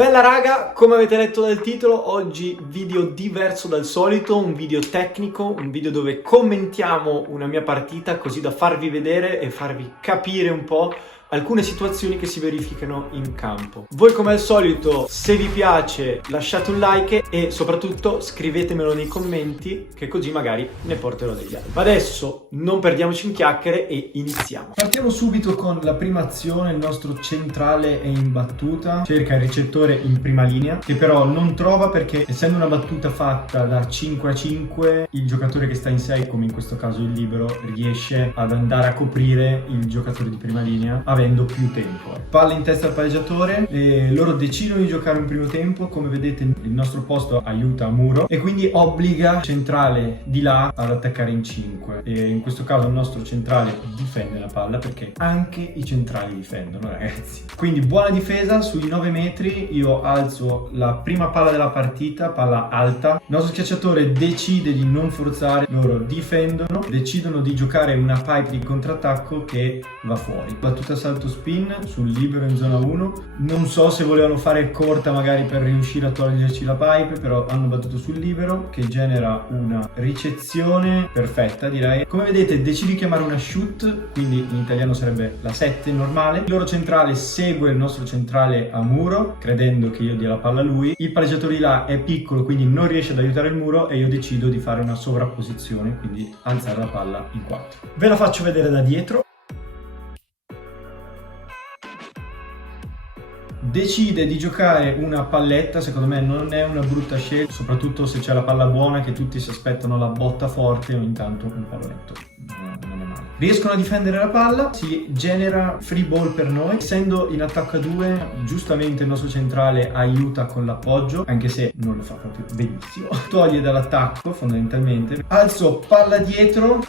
Bella raga, come avete letto dal titolo, oggi video diverso dal solito, un video tecnico, un video dove commentiamo una mia partita così da farvi vedere e farvi capire un po' alcune situazioni che si verificano in campo. Voi come al solito, se vi piace lasciate un like e soprattutto scrivetemelo nei commenti che così magari ne porterò degli altri. Ma adesso non perdiamoci in chiacchiere e iniziamo. Partiamo subito con la prima azione, il nostro centrale è in battuta, cerca il ricettore in prima linea che però non trova perché essendo una battuta fatta da 5 a 5 il giocatore che sta in 6, come in questo caso il libero, riesce ad andare a coprire il giocatore di prima linea avendo più tempo. Palla in testa al palleggiatore e loro decidono di giocare un primo tempo. Come vedete il nostro posto aiuta a muro e quindi obbliga il centrale di là ad attaccare in 5 e in questo caso il nostro centrale difende la palla perché anche i centrali difendono, ragazzi. Quindi buona difesa sui 9 metri. Io alzo la prima palla della partita, palla alta, il nostro schiacciatore decide di non forzare, loro difendono, decidono di giocare una pipe di contrattacco che va fuori. Battuta salto spin sul libero in zona 1, non so se volevano fare corta magari per riuscire a toglierci la pipe, però hanno battuto sul libero che genera una ricezione perfetta, direi. Come vedete decidi di chiamare una shoot, quindi in italiano sarebbe la 7 normale. Il loro centrale segue il nostro centrale a muro credendo che io dia la palla a lui, il palleggiatore di là è piccolo quindi non riesce ad aiutare il muro e io decido di fare una sovrapposizione, quindi alzare la palla in 4. Ve la faccio vedere da dietro. Decide di giocare una palletta, secondo me non è una brutta scelta, soprattutto se c'è la palla buona che tutti si aspettano la botta forte o intanto un pallonetto. Non è male. Riescono a difendere la palla, si genera free ball per noi. Essendo in attacco a 2, giustamente il nostro centrale aiuta con l'appoggio, anche se non lo fa proprio benissimo. Toglie dall'attacco fondamentalmente. Alzo palla dietro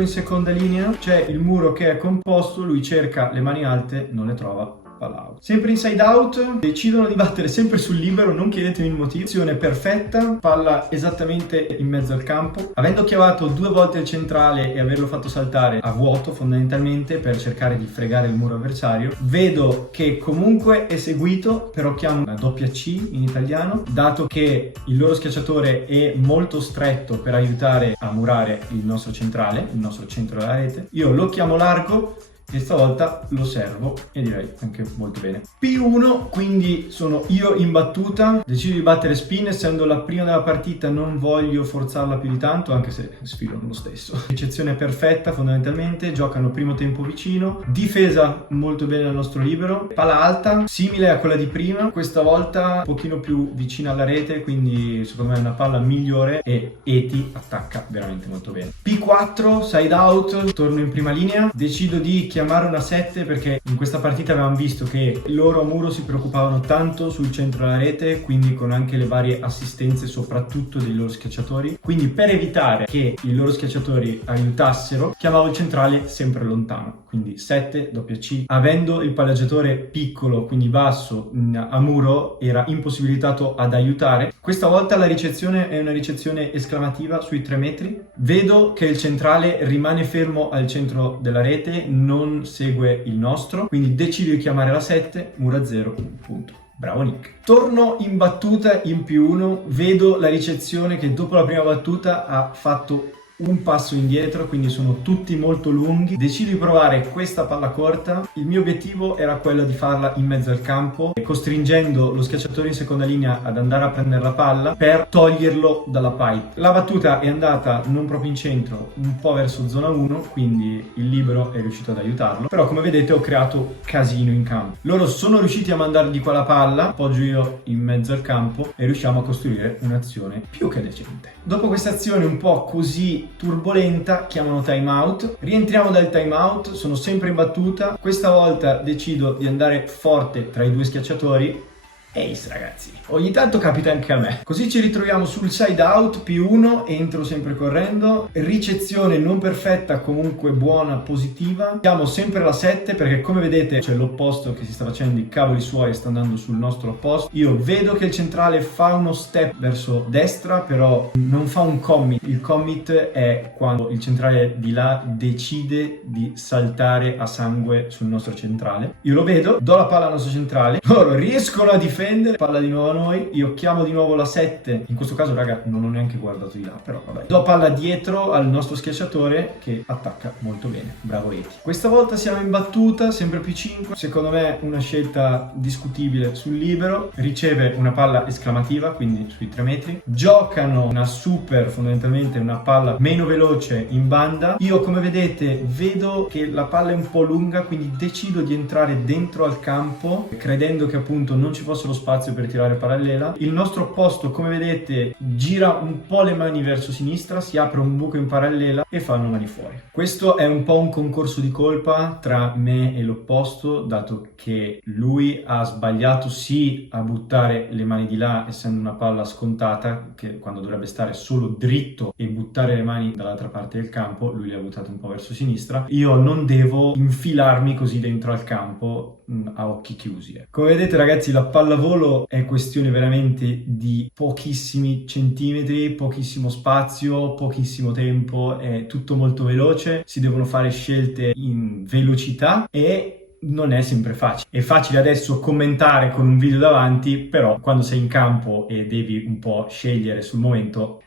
in seconda linea, c'è il muro che è composto, lui cerca le mani alte, non le trova. Out. Sempre inside out, decidono di battere sempre sul libero, non chiedetemi il motivo. Azione perfetta, palla esattamente in mezzo al campo. Avendo chiavato 2 volte il centrale e averlo fatto saltare a vuoto fondamentalmente per cercare di fregare il muro avversario, vedo che comunque è seguito, però chiamo una doppia C in italiano, dato che il loro schiacciatore è molto stretto per aiutare a murare il nostro centrale, il nostro centro della rete. Io lo chiamo largo e stavolta lo servo e direi anche molto bene. P1, quindi sono io in battuta, decido di battere spin, essendo la prima della partita non voglio forzarla più di tanto anche se sfilano lo stesso. Ricezione perfetta fondamentalmente, giocano primo tempo vicino, difesa molto bene dal nostro libero, palla alta simile a quella di prima, questa volta un pochino più vicina alla rete, quindi secondo me è una palla migliore e Eti attacca veramente molto bene. P4, side out, torno in prima linea, decido di chiamare una 7 perché in questa partita avevamo visto che loro a muro si preoccupavano tanto sul centro della rete, quindi con anche le varie assistenze soprattutto dei loro schiacciatori, quindi per evitare che i loro schiacciatori aiutassero chiamavo il centrale sempre lontano, quindi 7 doppia C. Avendo il palleggiatore piccolo quindi basso a muro era impossibilitato ad aiutare. Questa volta la ricezione è una ricezione esclamativa sui 3 metri, vedo che il centrale rimane fermo al centro della rete, non segue il nostro, quindi decido di chiamare la 7, mura 0, punto. Bravo Nick. Torno in battuta in +1, vedo la ricezione che dopo la prima battuta ha fatto un passo indietro, quindi sono tutti molto lunghi. Decido di provare questa palla corta. Il mio obiettivo era quello di farla in mezzo al campo, costringendo lo schiacciatore in seconda linea ad andare a prendere la palla per toglierlo dalla pipe. La battuta è andata non proprio in centro, un po' verso zona 1, quindi il libero è riuscito ad aiutarlo, però come vedete ho creato casino in campo. Loro sono riusciti a mandare di qua la palla, appoggio io in mezzo al campo e riusciamo a costruire un'azione più che decente. Dopo questa azione un po' così turbolenta chiamano time out, rientriamo dal time out, sono sempre in battuta, questa volta decido di andare forte tra i 2 schiacciatori. Ace ragazzi, ogni tanto capita anche a me. Così ci ritroviamo sul side out, P1, entro sempre correndo, ricezione non perfetta, comunque buona, positiva. Siamo sempre la 7 perché come vedete c'è l'opposto che si sta facendo i cavoli suoi e sta andando sul nostro opposto. Io vedo che il centrale fa uno step verso destra, però non fa un commit. Il commit è quando il centrale di là decide di saltare a sangue sul nostro centrale. Io lo vedo, do la palla al nostro centrale, loro riescono a difendere difendere, palla di nuovo a noi, io chiamo di nuovo la 7, in questo caso raga non ho neanche guardato di là, però vabbè. Do palla dietro al nostro schiacciatore che attacca molto bene, bravo Eti. Questa volta siamo in battuta, sempre P5, secondo me una scelta discutibile sul libero, riceve una palla esclamativa, quindi sui 3 metri, giocano una super, fondamentalmente una palla meno veloce in banda, io come vedete vedo che la palla è un po' lunga, quindi decido di entrare dentro al campo, credendo che appunto non ci fosse lo spazio per tirare parallela. Il nostro opposto, come vedete, gira un po' le mani verso sinistra, si apre un buco in parallela e fanno mani fuori. Questo è un po' un concorso di colpa tra me e l'opposto, dato che lui ha sbagliato sì a buttare le mani di là, essendo una palla scontata, che quando dovrebbe stare solo dritto e buttare le mani dall'altra parte del campo, lui le ha buttate un po' verso sinistra. Io non devo infilarmi così dentro al campo a occhi chiusi. Come vedete ragazzi, la pallavolo è questione veramente di pochissimi centimetri, pochissimo spazio, pochissimo tempo, è tutto molto veloce, si devono fare scelte in velocità e non è sempre facile. È facile adesso commentare con un video davanti, però quando sei in campo e devi un po' scegliere sul momento.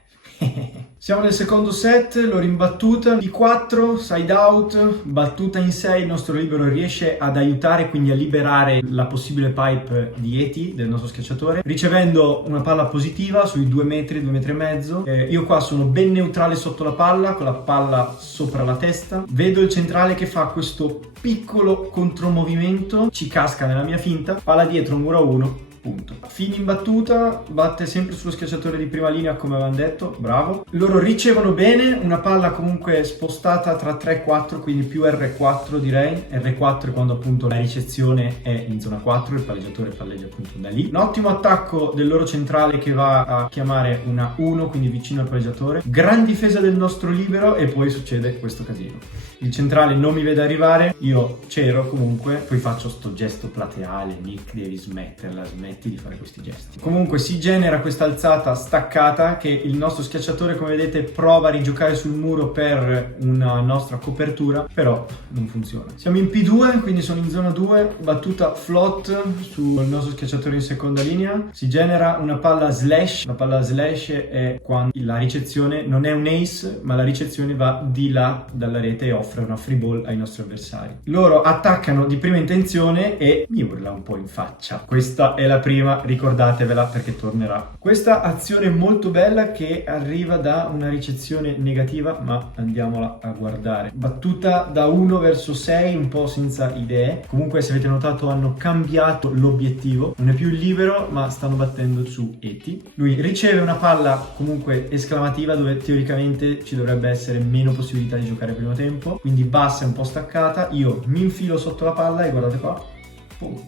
Siamo nel secondo set, l'ho rimbattuta, P4, side out, battuta in 6, il nostro libero riesce ad aiutare, quindi a liberare la possibile pipe di Eti, del nostro schiacciatore, ricevendo una palla positiva sui 2 metri, 2 metri e mezzo. Io qua sono ben neutrale sotto la palla, con la palla sopra la testa, vedo il centrale che fa questo piccolo contromovimento, ci casca nella mia finta, palla dietro, muro a 1. Punto. Fini in battuta, batte sempre sullo schiacciatore di prima linea come avevamo detto, bravo. Loro ricevono bene, una palla comunque spostata tra 3 e 4, quindi più R4 direi. R4 è quando appunto la ricezione è in zona 4, il palleggiatore palleggia appunto da lì. Un ottimo attacco del loro centrale che va a chiamare una 1, quindi vicino al palleggiatore. Gran difesa del nostro libero e poi succede questo casino. Il centrale non mi vede arrivare, io c'ero comunque, poi faccio sto gesto plateale, Nick devi smetterla, smetti di fare questi gesti. Comunque si genera questa alzata staccata che il nostro schiacciatore come vedete prova a rigiocare sul muro per una nostra copertura, però non funziona. Siamo in P2, quindi sono in zona 2, battuta float sul nostro schiacciatore in seconda linea, si genera una palla slash, la palla slash è quando la ricezione non è un ace, ma la ricezione va di là dalla rete e offre una free ball ai nostri avversari. Loro attaccano di prima intenzione e mi urla un po' in faccia. Questa è la prima, ricordatevela perché tornerà. Questa azione molto bella che arriva da una ricezione negativa, ma andiamola a guardare. Battuta da 1 verso 6, un po' senza idee. Comunque se avete notato hanno cambiato l'obiettivo, non è più il libero ma stanno battendo su Eti. Lui riceve una palla comunque esclamativa dove teoricamente ci dovrebbe essere meno possibilità di giocare primo tempo, quindi bassa e un po' staccata, io mi infilo sotto la palla e guardate qua, pum.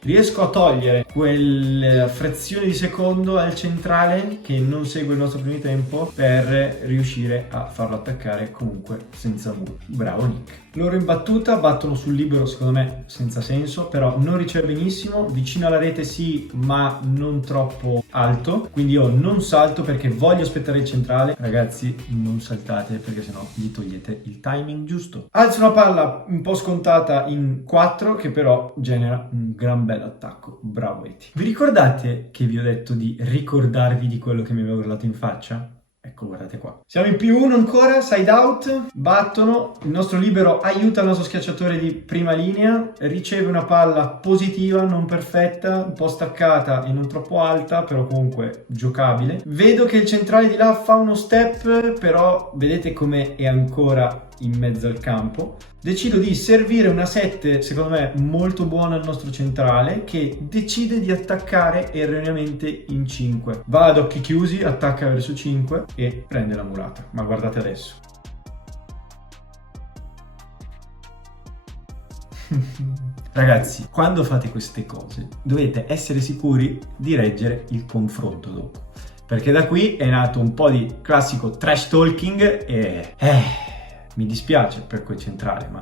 Riesco a togliere quella frazione di secondo al centrale che non segue il nostro primo tempo per riuscire a farlo attaccare comunque senza muro. Bravo Nick. Loro in battuta battono sul libero secondo me senza senso, però non riceve benissimo, vicino alla rete sì ma non troppo alto, quindi io non salto perché voglio aspettare il centrale. Ragazzi non saltate perché sennò gli togliete il timing giusto. Alzo una palla un po' scontata in 4 che però genera un gran bel attacco. Bravo Eti. Vi ricordate che vi ho detto di ricordarvi di quello che mi aveva urlato in faccia? Ecco, guardate qua. Siamo in P1 ancora, side out, battono, il nostro libero aiuta il nostro schiacciatore di prima linea, riceve una palla positiva, non perfetta, un po' staccata e non troppo alta, però comunque giocabile. Vedo che il centrale di là fa uno step, però vedete come è ancora in mezzo al campo. Decido di servire una 7, secondo me molto buona al nostro centrale, che decide di attaccare erroneamente in 5. Va ad occhi chiusi, attacca verso 5 e prende la murata. Ma guardate adesso. Ragazzi, quando fate queste cose dovete essere sicuri di reggere il confronto dopo. Perché da qui è nato un po' di classico trash talking e... mi dispiace per quel centrale, ma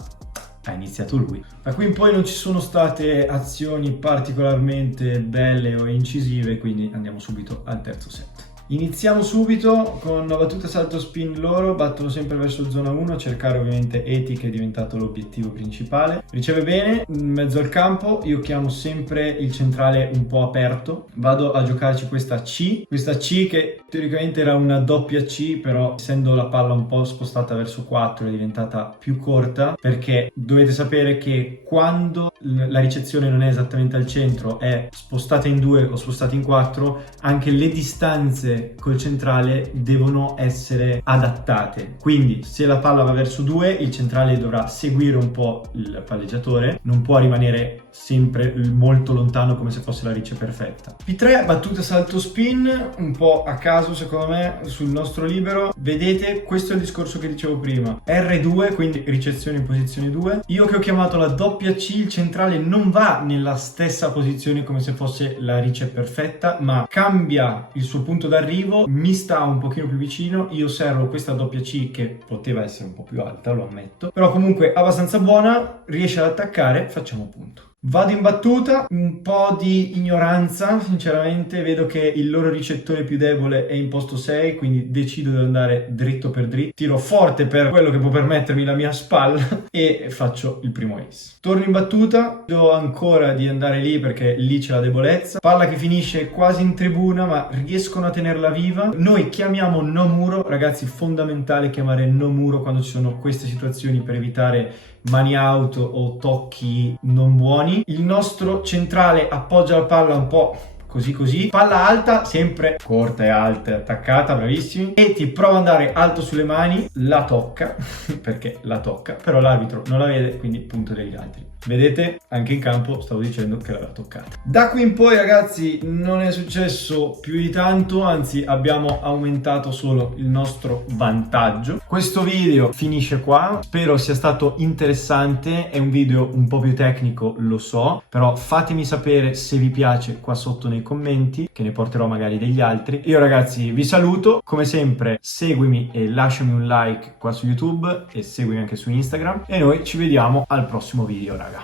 ha iniziato lui. Da qui in poi non ci sono state azioni particolarmente belle o incisive, quindi andiamo subito al terzo set. Iniziamo subito con una battuta salto spin. Loro battono sempre verso zona 1 a cercare ovviamente Eti, che è diventato l'obiettivo principale. Riceve bene in mezzo al campo, io chiamo sempre il centrale un po' aperto, vado a giocarci questa C che teoricamente era una doppia C, però essendo la palla un po' spostata verso 4 è diventata più corta, perché dovete sapere che quando la ricezione non è esattamente al centro, è spostata in 2 o spostata in 4, anche le distanze col centrale devono essere adattate. Quindi se la palla va verso 2, il centrale dovrà seguire un po' il palleggiatore, non può rimanere sempre molto lontano come se fosse la ricce perfetta. P3, battuta salto spin, un po' a caso secondo me sul nostro libero. Vedete, questo è il discorso che dicevo prima. R2, quindi ricezione in posizione 2. Io che ho chiamato la doppia C, il centrale non va nella stessa posizione come se fosse la ricce perfetta, ma cambia il suo punto d'arrivo, mi sta un pochino più vicino. Io osservo questa doppia C che poteva essere un po' più alta, lo ammetto, però comunque abbastanza buona, riesce ad attaccare, facciamo punto. Vado in battuta, un po' di ignoranza, sinceramente vedo che il loro ricettore più debole è in posto 6, quindi decido di andare dritto per dritto, tiro forte per quello che può permettermi la mia spalla e faccio il primo ace. Torno in battuta, vedo ancora di andare lì perché lì c'è la debolezza, palla che finisce quasi in tribuna ma riescono a tenerla viva. Noi chiamiamo no muro, ragazzi, fondamentale chiamare no muro quando ci sono queste situazioni per evitare mani out o tocchi non buoni. Il nostro centrale appoggia la palla un po' così, palla alta, sempre corta e alta e attaccata, bravissimi, e ti prova ad andare alto sulle mani, la tocca, perché la tocca, però l'arbitro non la vede, quindi punto degli altri. Vedete, anche in campo stavo dicendo che l'aveva toccata. Da qui in poi, ragazzi, non è successo più di tanto, anzi abbiamo aumentato solo il nostro vantaggio. Questo video finisce qua, spero sia stato interessante, è un video un po' più tecnico, lo so, però fatemi sapere se vi piace qua sotto nei commenti, che ne porterò magari degli altri. Io, ragazzi, vi saluto, come sempre seguimi e lasciami un like qua su YouTube e seguimi anche su Instagram e noi ci vediamo al prossimo video, ragazzi.